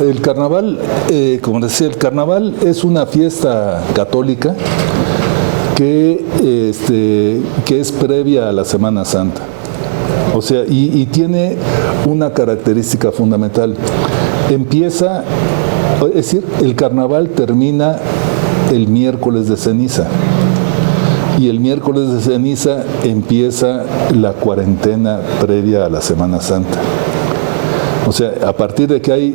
El carnaval, como decía, el carnaval es una fiesta católica que es previa a la Semana Santa. O sea, y tiene una característica fundamental. Empieza, es decir, el carnaval termina el miércoles de ceniza. Y el miércoles de ceniza empieza la cuarentena previa a la Semana Santa. O sea, a partir de que hay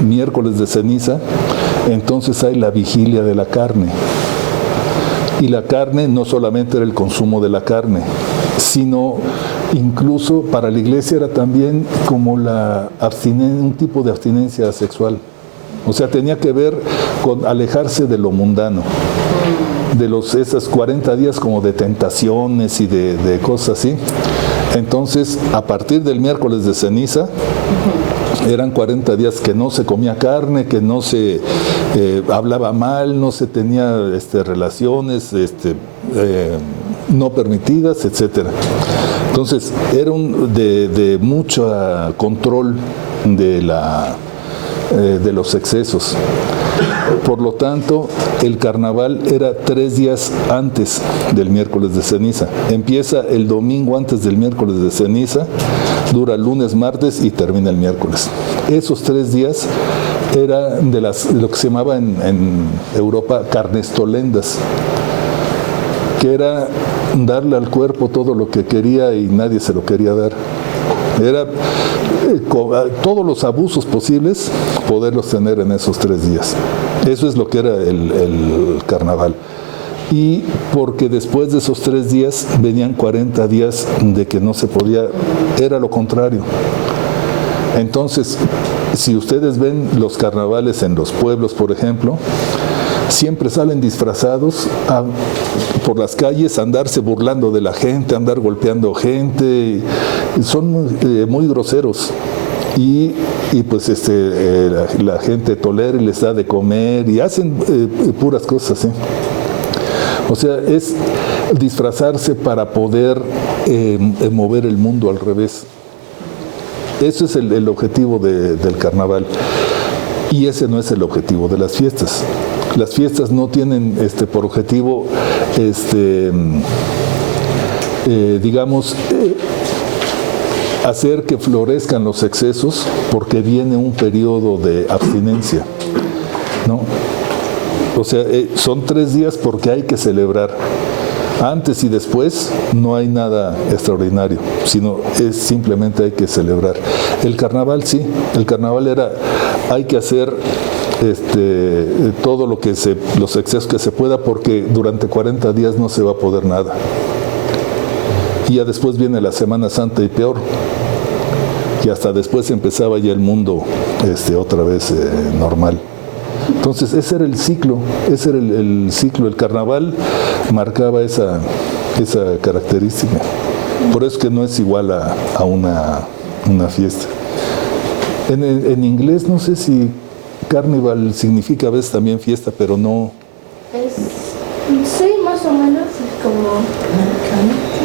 miércoles de ceniza, entonces hay la vigilia de la carne. Y la carne no solamente era el consumo de la carne, sino incluso para la iglesia era también como un tipo de abstinencia sexual. O sea, tenía que ver con alejarse de lo mundano, de esos 40 días como de tentaciones y de cosas así. Entonces, a partir del miércoles de ceniza, eran 40 días que no se comía carne, que no se hablaba mal, no se tenía relaciones no permitidas, etc. Entonces, era de mucho control de los excesos. Por lo tanto, el carnaval era 3 días antes del miércoles de ceniza. Empieza el domingo antes del miércoles de ceniza, dura lunes, martes y termina el miércoles. Esos 3 días eran de lo que se llamaba en Europa carnestolendas, que era darle al cuerpo todo lo que quería y nadie se lo quería dar. Era todos los abusos posibles poderlos tener en esos 3 días. Eso es lo que era el carnaval. Y porque después de esos 3 días venían 40 días de que no se podía, era lo contrario. Entonces, si ustedes ven los carnavales en los pueblos, por ejemplo, siempre salen disfrazados por las calles a andarse burlando de la gente, a andar golpeando gente. Son muy groseros. Y pues la gente tolera y les da de comer y hacen puras cosas así. O sea, es disfrazarse para poder mover el mundo al revés. Eso es el objetivo del carnaval. Y ese no es el objetivo de las fiestas. Las fiestas no tienen por objetivo, hacer que florezcan los excesos, porque viene un periodo de abstinencia, ¿no? O sea, son 3 días porque hay que celebrar. Antes y después no hay nada extraordinario, sino simplemente hay que celebrar. El carnaval sí, el carnaval hay que hacer todo los excesos que se pueda, porque durante 40 días no se va a poder nada. Y ya después viene la Semana Santa y peor. Y hasta después empezaba ya el mundo otra vez normal. Entonces ese era el ciclo, el carnaval marcaba esa característica. Por eso que no es igual a una fiesta. En inglés no sé si carnival significa a veces también fiesta, pero no. Sí, más o menos es como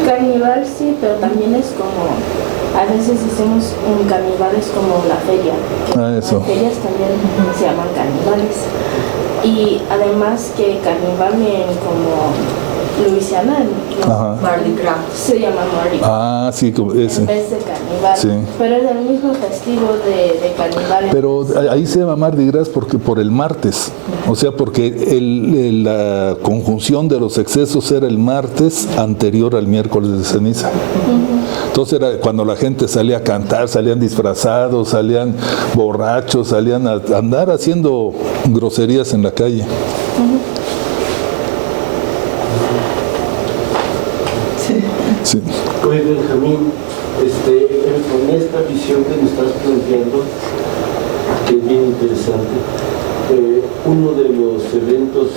carnival, sí, pero también es como, a veces hacemos un carnival, es como la feria. Eso. Las ferias también se llaman carnivales. Y además que carnival como Luisiana, Mardi Gras, se llama Mardi Gras. Ah, sí, ese. En vez de carnival. Sí. Pero es el mismo festivo de carnival. Pero ahí se llama Mardi Gras por el martes. O sea, porque la conjunción de los excesos era el martes anterior al miércoles de ceniza. Entonces era cuando la gente salía a cantar, salían disfrazados, salían borrachos, salían a andar haciendo groserías en la calle. Sí. Oye, Benjamín, con esta visión que nos estás planteando, que es bien interesante, uno de los eventos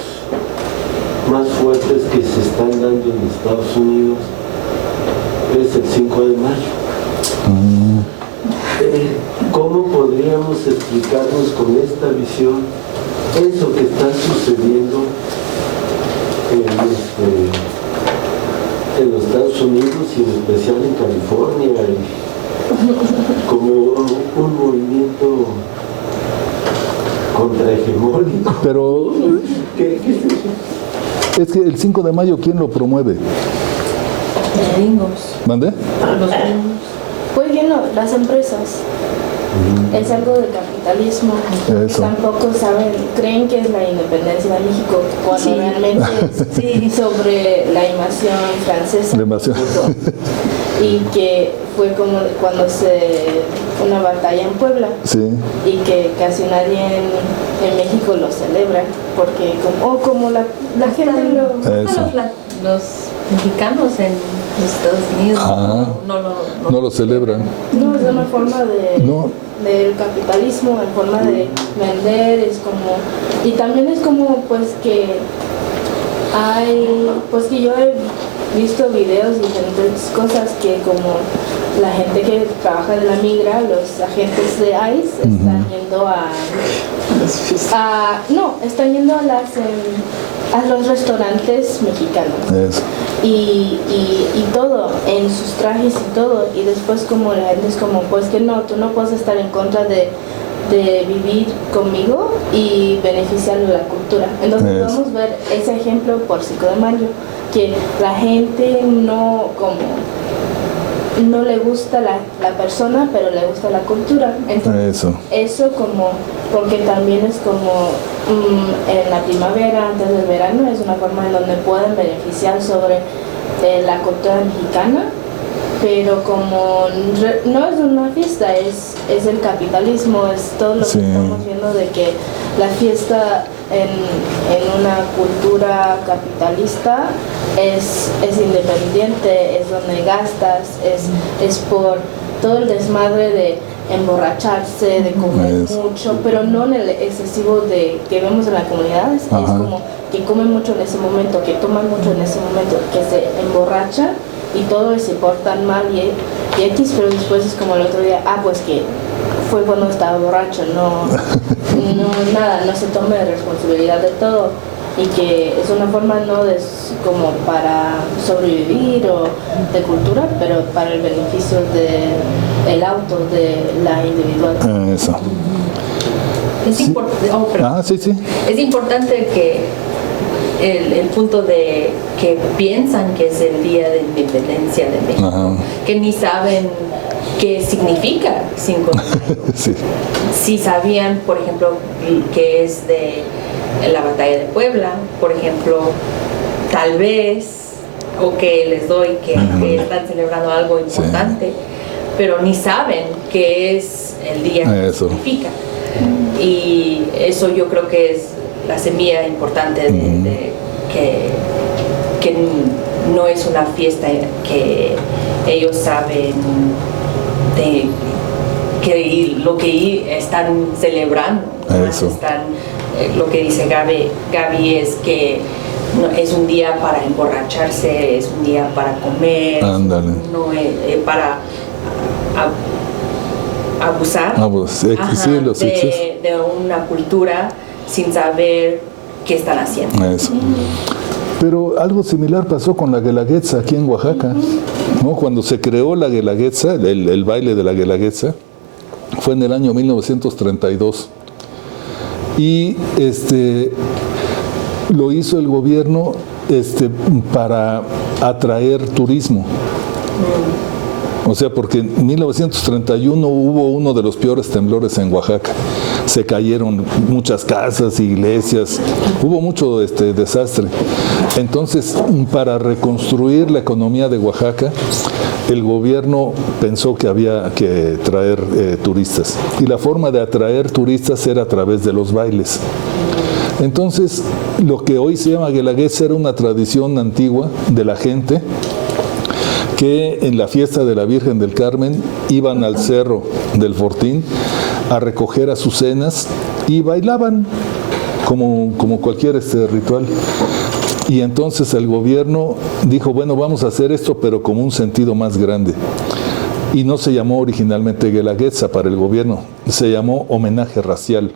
más fuertes que se están dando en Estados Unidos es el 5 de mayo. ¿Cómo podríamos explicarnos con esta visión eso que está sucediendo en los Estados Unidos y en especial en California, como un movimiento contrahegemónico. Pero ¿Qué es eso? es que el 5 de mayo, ¿quién lo promueve? Los gringos. ¿Mande? Los gringos. Pues que no, las empresas. Es algo de capitalismo. Que Eso. tampoco saben, creen que es la independencia de México, cuando Sí. realmente es sobre la invasión francesa. Demasiado. Y que fue como cuando una batalla en Puebla. Sí, Y que casi nadie en México lo celebra, porque como la gente lo... eso. Los mexicanos en los Estados Unidos Ah. No lo celebran. No, es una forma No. del capitalismo, en forma de vender, es como... Y también es como, pues, que pues que yo he visto videos y diferentes cosas que como la gente que trabaja de la migra, los agentes de ICE, están yendo están yendo a los restaurantes mexicanos. Eso. Y todo, en sus trajes y todo, y después como la gente es como, pues que no, tú no puedes estar en contra de vivir conmigo y beneficiar de la cultura. Entonces Eso. podemos ver ese ejemplo por 5 de mayo, que la gente no le gusta la persona, pero le gusta la cultura. Entonces eso como, porque también es como en la primavera, antes del verano, es una forma en donde pueden beneficiar sobre la cultura mexicana, pero como no es una fiesta, es el capitalismo, es todo lo que estamos viendo de que la fiesta en una cultura capitalista es independiente, es donde gastas, es por todo el desmadre de emborracharse, de comer mucho, pero no en el excesivo que vemos en las comunidades. Es como que comen mucho en ese momento, que toman mucho en ese momento, que se emborrachan y todo se portan mal y X, pero después es como el otro día, pues que fue cuando estaba borracho, no se tome responsabilidad de todo, y que es una forma no de como para sobrevivir o de cultura, pero para el beneficio del auto, de la individual. Eso. Es importante. Es importante que el punto de que piensan que es el Día de Independencia de México, que ni saben qué significa 5 de mayo. Sí. Si sabían, por ejemplo, que es de la batalla de Puebla, por ejemplo, tal vez, o que les doy que están celebrando algo importante, pero ni saben qué es el día que significa. Y eso yo creo que es la semilla importante de que no es una fiesta que ellos saben de que lo que están celebrando. Lo que dice Gaby es que es un día para emborracharse, es un día para comer, no es para abusar de una cultura sin saber qué están haciendo. Eso. Pero algo similar pasó con la Guelaguetza aquí en Oaxaca, ¿no? Cuando se creó la Guelaguetza, el baile de la Guelaguetza, fue en el año 1932. Y lo hizo el gobierno para atraer turismo. O sea, porque en 1931 hubo uno de los peores temblores en Oaxaca. Se cayeron muchas casas, iglesias, hubo mucho desastre. Entonces, para reconstruir la economía de Oaxaca, el gobierno pensó que había que traer turistas. Y la forma de atraer turistas era a través de los bailes. Entonces, lo que hoy se llama Guelaguetza era una tradición antigua de la gente que en la fiesta de la Virgen del Carmen iban al Cerro del Fortín a recoger azucenas y bailaban como cualquier ritual. Y entonces el gobierno dijo, bueno, vamos a hacer esto, pero con un sentido más grande. Y no se llamó originalmente Guelaguetza para el gobierno, se llamó homenaje racial.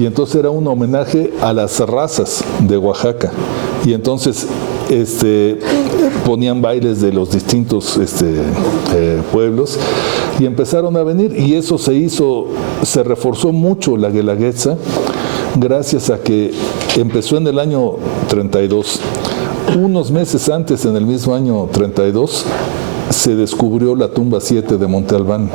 Y entonces era un homenaje a las razas de Oaxaca. Y entonces ponían bailes de los distintos pueblos Y empezaron a venir, y eso se reforzó mucho la Guelaguetza, gracias a que empezó en el año 32. Unos meses antes, en el mismo año 32, se descubrió la tumba 7 de Monte Albán.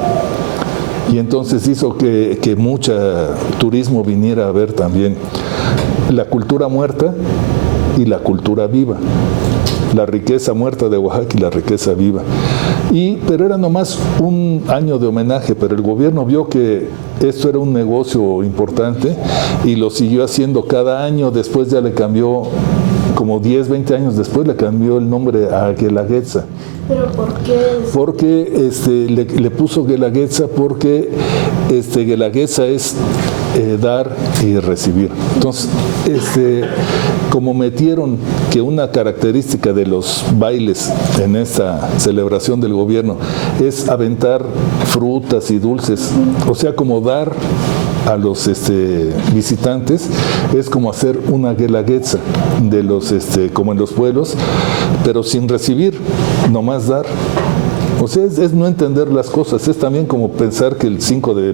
Y entonces hizo que mucha turismo viniera a ver también la cultura muerta y la cultura viva. La riqueza muerta de Oaxaca y la riqueza viva. Pero era nomás un año de homenaje, pero el gobierno vio que esto era un negocio importante y lo siguió haciendo cada año. Después ya le cambió, como 10, 20 años después, le cambió el nombre a Guelaguetza. ¿Pero por qué? Porque le puso Guelaguetza porque Guelaguetza es dar y recibir. Entonces, como metieron que una característica de los bailes en esta celebración del gobierno es aventar frutas y dulces, o sea, como dar a los visitantes, es como hacer una Guelaguetza de los como en los pueblos, pero sin recibir, nomás dar. O sea, es no entender las cosas. Es también como pensar que el 5 de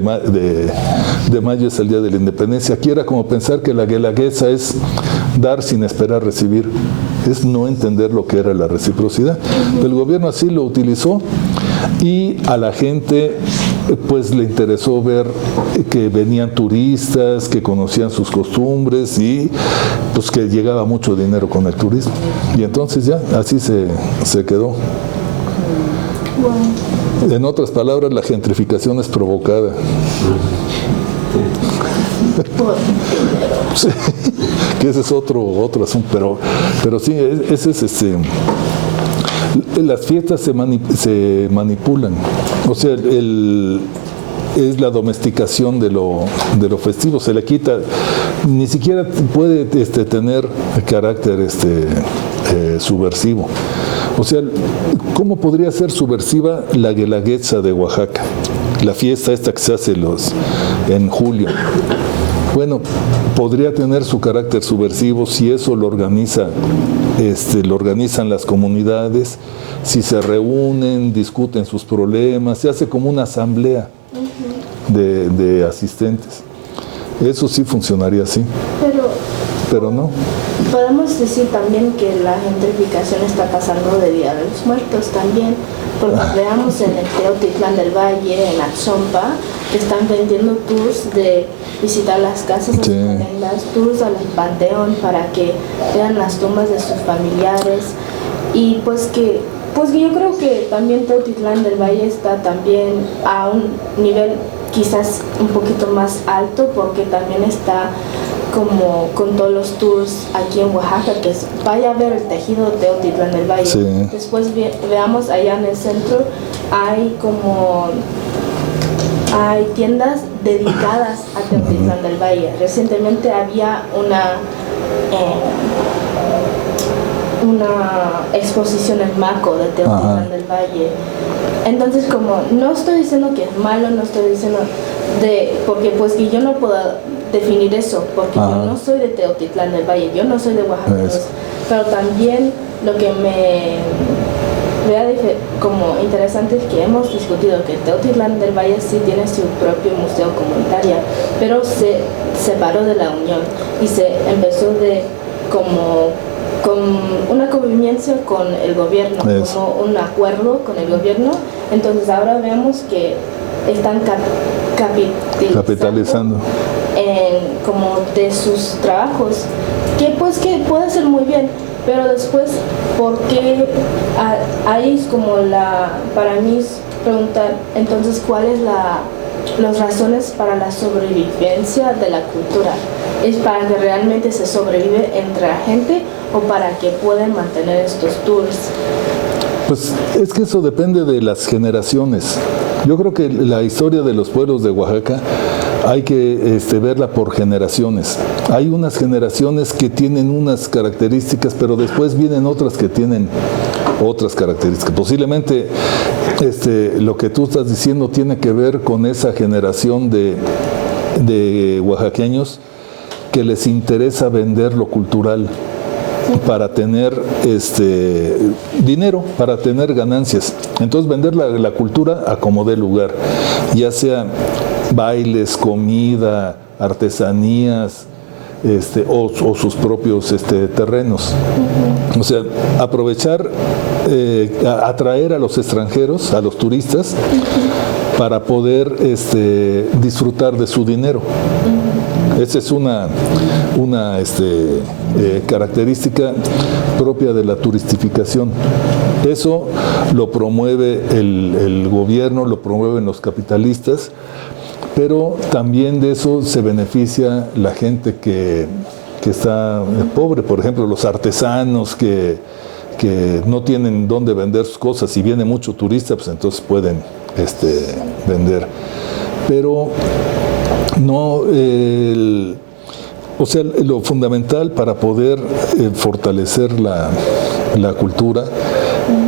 mayo es el Día de la Independencia. Aquí era como pensar que la Guelaguetza es dar sin esperar recibir. Es no entender lo que era la reciprocidad. El gobierno así lo utilizó y a la gente pues le interesó ver que venían turistas, que conocían sus costumbres y pues que llegaba mucho dinero con el turismo. Y entonces ya, así se quedó. Bueno. En otras palabras, la gentrificación es provocada. Sí, que ese es otro asunto, pero sí, ese es las fiestas se manipulan. O sea, es la domesticación de lo festivo, se le quita, ni siquiera puede tener carácter subversivo. O sea, ¿cómo podría ser subversiva la Guelaguetza de Oaxaca? La fiesta esta que se hace en julio. Bueno, podría tener su carácter subversivo si eso lo organizan las comunidades, si se reúnen, discuten sus problemas, se hace como una asamblea de asistentes. Eso sí funcionaría así. Pero no. Podemos decir también que la gentrificación está pasando de Día de los Muertos también, porque veamos en el Teotitlán del Valle, en Atzompa, que están vendiendo tours de visitar las casas, las ofrendas, tours al panteón para que vean las tumbas de sus familiares. Y pues que yo creo que también Teotitlán del Valle está también a un nivel quizás un poquito más alto, porque también está como con todos los tours aquí en Oaxaca, que vaya a ver el tejido de Teotitlán del Valle. Sí. Después veamos allá en el centro, hay tiendas dedicadas a Teotitlán del Valle. Recientemente había una exposición en Maco de Teotitlán del Valle. Entonces, como no estoy diciendo que es malo, no estoy diciendo porque pues que yo no puedo definir eso, porque yo no soy de Teotitlán del Valle, yo no soy de Oaxaca, pero también lo que me vea como interesante es que hemos discutido que Teotitlán del Valle sí tiene su propio museo comunitario, pero se separó de la Unión y se empezó con una conveniencia con el gobierno, como un acuerdo con el gobierno. Entonces ahora vemos que están capitalizando como de sus trabajos, que puede ser muy bien, pero después, ¿por qué? Ahí es como para mí es preguntar, entonces, ¿cuáles las razones para la sobrevivencia de la cultura? ¿Es para que realmente se sobrevive entre la gente o para que puedan mantener estos tours? Pues es que eso depende de las generaciones. Yo creo que la historia de los pueblos de Oaxaca hay que verla por generaciones. Hay unas generaciones que tienen unas características, pero después vienen otras que tienen otras características. Posiblemente lo que tú estás diciendo tiene que ver con esa generación de oaxaqueños que les interesa vender lo cultural. para tener dinero, para tener ganancias. Entonces vender la cultura a como dé lugar, ya sea bailes, comida, artesanías, o sus propios terrenos. O sea, aprovechar, atraer a los extranjeros, a los turistas, para poder disfrutar de su dinero. Esa es una característica propia de la turistificación. Eso lo promueve el gobierno, lo promueven los capitalistas, pero también de eso se beneficia la gente que está pobre, por ejemplo, los artesanos que no tienen dónde vender sus cosas. Si viene mucho turista, pues entonces pueden vender. Pero no, o sea, lo fundamental para poder fortalecer la cultura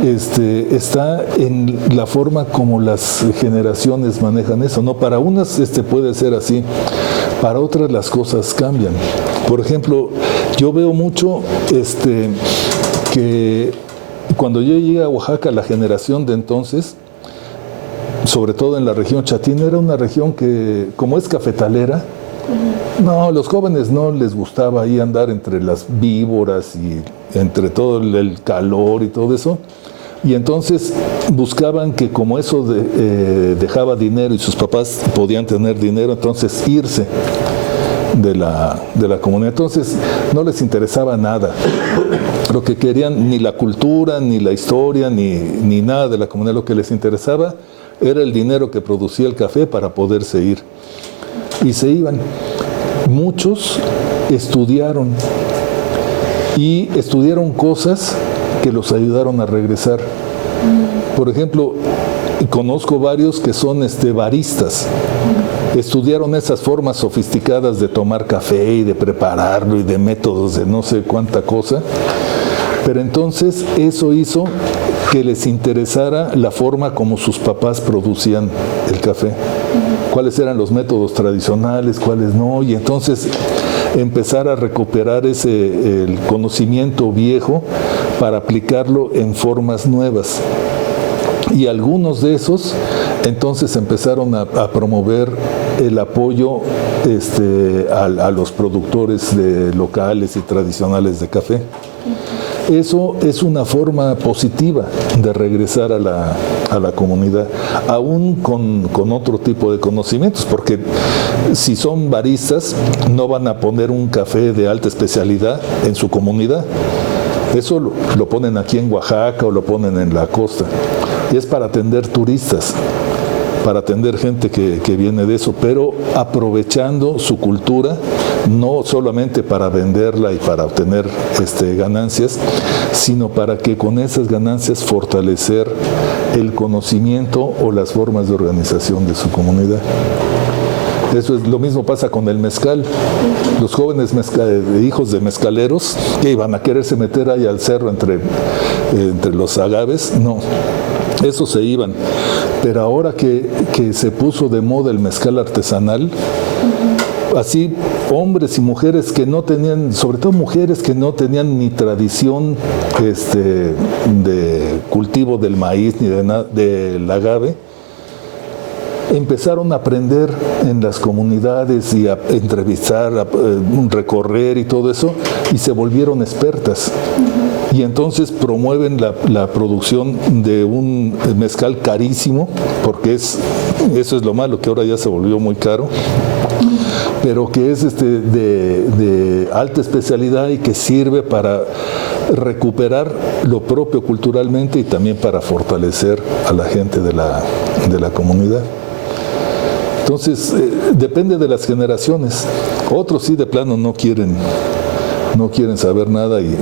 está en la forma como las generaciones manejan eso, ¿no? Para unas puede ser así, para otras las cosas cambian. Por ejemplo, yo veo mucho que cuando yo llegué a Oaxaca, la generación de entonces, sobre todo en la región Chatina, era una región que, como es cafetalera, no, los jóvenes no les gustaba ahí andar entre las víboras y entre todo el calor y todo eso. Y entonces buscaban que, como eso dejaba dinero y sus papás podían tener dinero, entonces irse de la comunidad. Entonces no les interesaba nada. Lo que querían, ni la cultura, ni la historia, ni nada de la comunidad. Lo que les interesaba era el dinero que producía el café para poderse ir. Y se iban. Muchos estudiaron y estudiaron cosas que los ayudaron a regresar. Por ejemplo, conozco varios que son baristas. Estudiaron esas formas sofisticadas de tomar café y de prepararlo y de métodos de no sé cuánta cosa. Pero entonces eso hizo que les interesara la forma como sus papás producían el café. Cuáles eran los métodos tradicionales, cuáles no. Y entonces empezar a recuperar el conocimiento viejo para aplicarlo en formas nuevas. Y algunos de esos entonces empezaron a promover el apoyo a los productores locales y tradicionales de café. Eso es una forma positiva de regresar a la comunidad, aún con otro tipo de conocimientos, porque si son baristas no van a poner un café de alta especialidad en su comunidad. Eso lo ponen aquí en Oaxaca o lo ponen en la costa. Y es para atender turistas, para atender gente que viene de eso, pero aprovechando su cultura, no solamente para venderla y para obtener ganancias, sino para que con esas ganancias fortalecer el conocimiento o las formas de organización de su comunidad. Eso es lo mismo pasa con el mezcal. Los jóvenes hijos de mezcaleros que iban a quererse meter ahí al cerro entre los agaves, no, esos se iban. Pero ahora que se puso de moda el mezcal artesanal, así hombres y mujeres que no tenían, sobre todo mujeres que no tenían ni tradición de cultivo del maíz ni del agave, empezaron a aprender en las comunidades y a entrevistar, a recorrer y todo eso, y se volvieron expertas. Y entonces promueven la producción de un mezcal carísimo, porque eso es lo malo, que ahora ya se volvió muy caro, pero que es de alta especialidad y que sirve para recuperar lo propio culturalmente y también para fortalecer a la gente de la comunidad. Entonces, depende de las generaciones. Otros sí de plano no quieren saber nada y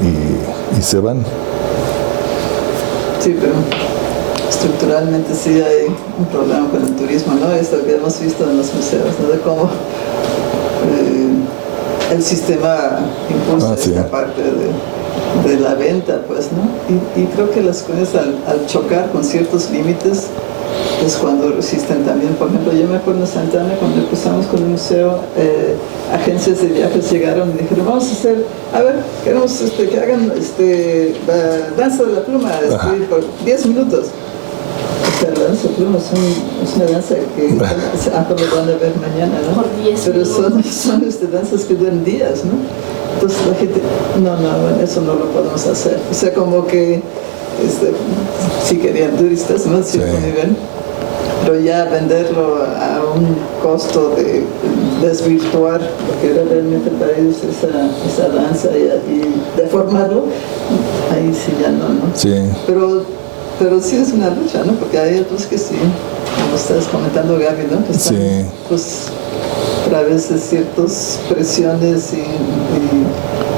se van. Sí, pero estructuralmente sí hay un problema con el turismo, ¿no? Esto que hemos visto en los museos, ¿no? De cómo el sistema impulsa esta parte de la venta, pues, ¿no? Y creo que las cosas al chocar con ciertos límites es cuando resisten también. Por ejemplo, yo me acuerdo en Santana, cuando empezamos con el museo, agencias de viajes llegaron y dijeron, vamos a hacer, queremos que hagan la danza de la pluma por 10 minutos. O sea, la danza de pluma es una danza que lo van a ver mañana, ¿no? Pero son danzas que duran días, ¿no? Entonces la gente, no, eso no lo podemos hacer. O sea, como que sí querían turistas, ¿no? Cierto nivel. Pero ya venderlo a un costo de desvirtuar lo que era realmente para ellos esa danza y deformarlo, ahí sí ya no. Sí. Pero sí es una lucha, ¿no? Porque hay otros que sí, como estás comentando, Gaby, ¿no? Que están, pues, a veces ciertas presiones y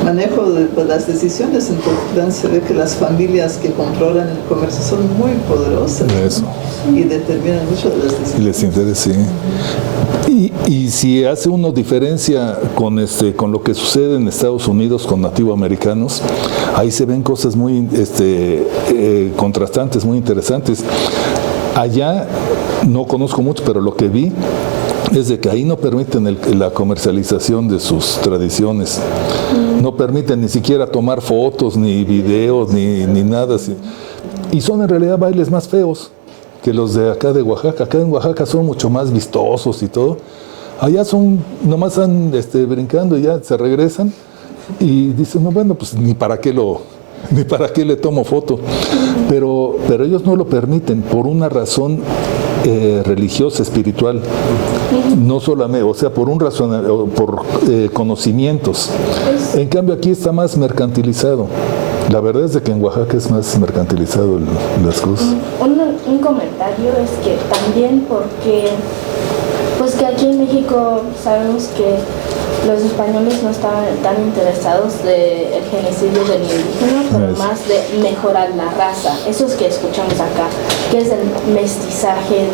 manejo de las decisiones. Entonces se ve que las familias que controlan el comercio son muy poderosas, ¿no? Y determinan mucho de las decisiones. Les interesa, sí. Y si hace uno diferencia con lo que sucede en Estados Unidos con nativoamericanos, ahí se ven cosas muy contrastantes, muy interesantes. Allá no conozco mucho, pero lo que vi es de que ahí no permiten la comercialización de sus tradiciones. No permiten ni siquiera tomar fotos, ni videos, ni nada así. Y son en realidad bailes más feos que los de acá de Oaxaca. Acá en Oaxaca son mucho más vistosos y todo. Allá nomás están brincando y ya se regresan y dicen, no, bueno, pues ni para qué le tomo foto. Pero ellos no lo permiten por una razón religiosa, espiritual. No solamente, o sea, por conocimientos. En cambio aquí está más mercantilizado. La verdad es de que en Oaxaca es más mercantilizado las cosas. Un comentario es que también porque pues que aquí en México sabemos que los españoles no estaban tan interesados del genocidio del indígena, pero más de mejorar la raza. Eso es que escuchamos acá, que es el mestizaje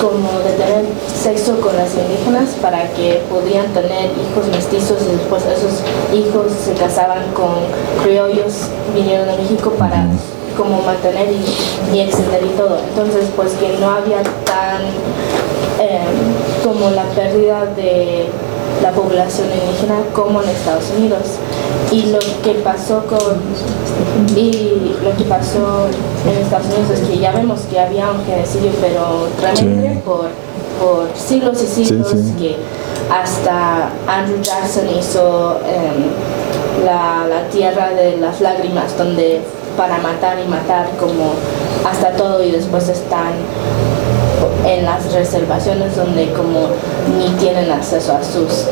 como de tener sexo con las indígenas para que podían tener hijos mestizos y después esos hijos se casaban con criollos, vinieron a México para como mantener y extender y todo. Entonces pues que no había tan como la pérdida de la población indígena como en Estados Unidos. Y lo que pasó en Estados Unidos es que ya vemos que había un genocidio, pero realmente por siglos y siglos, que hasta Andrew Jackson hizo la tierra de las lágrimas, donde para matar y matar como hasta todo, y después están en las reservaciones donde como ni tienen acceso a sus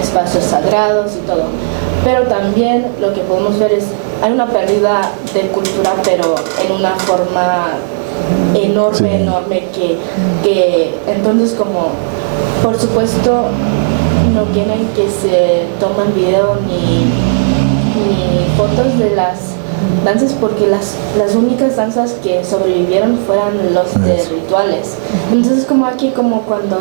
espacios sagrados y todo. Pero también lo que podemos ver es hay una pérdida de cultura, pero en una forma enorme que entonces como por supuesto no quieren que se tomen video ni fotos de las danzas, porque las únicas danzas que sobrevivieron fueron los de rituales. Entonces como aquí como cuando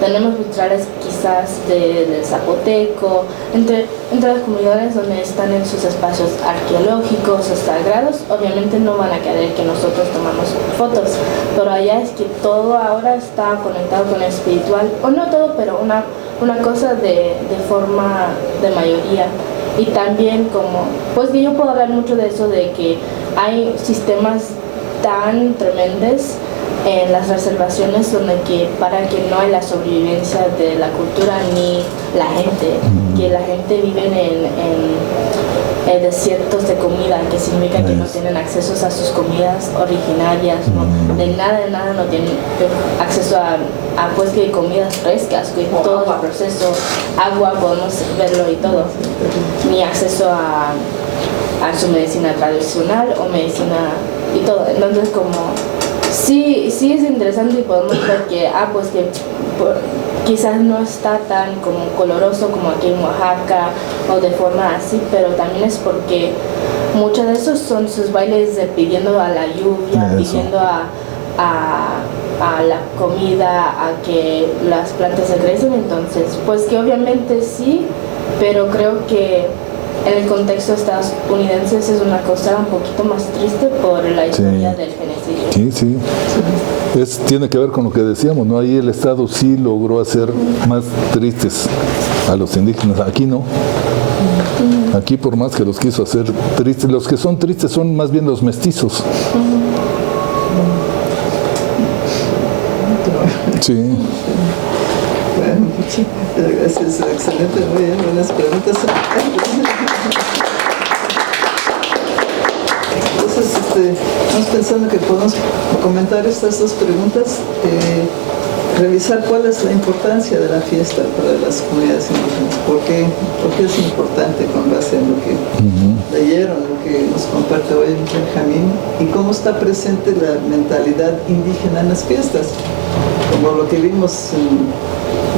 tenemos rituales quizás del zapoteco, entre las comunidades donde están en sus espacios arqueológicos o sagrados, obviamente no van a querer que nosotros tomamos fotos, pero allá es que todo ahora está conectado con el espiritual, o no todo, pero una cosa de forma de mayoría. Y también como, pues que yo puedo hablar mucho de eso, de que hay sistemas tan tremendos en las reservaciones donde para que no haya la sobrevivencia de la cultura ni la gente, que la gente vive en desiertos de comida, que significa que no tienen acceso a sus comidas originarias, ¿no? de nada no tienen acceso a pues que comidas frescas, que todo el proceso, agua, podemos verlo y todo, ni acceso a su medicina tradicional o medicina y todo. Entonces como sí es interesante y podemos ver que pues que quizás no está tan como coloroso como aquí en Oaxaca o de forma así, pero también es porque muchos de esos son sus bailes de pidiendo a la lluvia, pidiendo a la comida, a que las plantas se crecen. Entonces pues que obviamente sí, pero creo que en el contexto estadounidense es una cosa un poquito más triste por la historia del genocidio. Sí. Tiene que ver con lo que decíamos, ¿no? Ahí el Estado sí logró hacer más tristes a los indígenas, aquí no. Aquí por más que los quiso hacer tristes, los que son tristes son más bien los mestizos. Sí. Bueno, gracias, excelente, muy bien, buenas preguntas. Entonces, estamos pensando que podemos comentar estas dos preguntas, revisar cuál es la importancia de la fiesta para las comunidades indígenas, por qué es importante con base en lo que leyeron, lo que nos comparte hoy Benjamín, y cómo está presente la mentalidad indígena en las fiestas, como lo que vimos en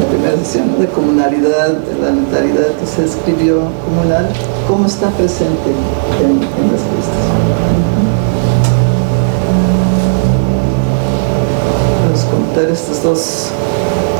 la primera sesión, ¿no? De comunalidad, de la mentalidad que se escribió comunal, cómo está presente en las fiestas. Vamos a comentar estas dos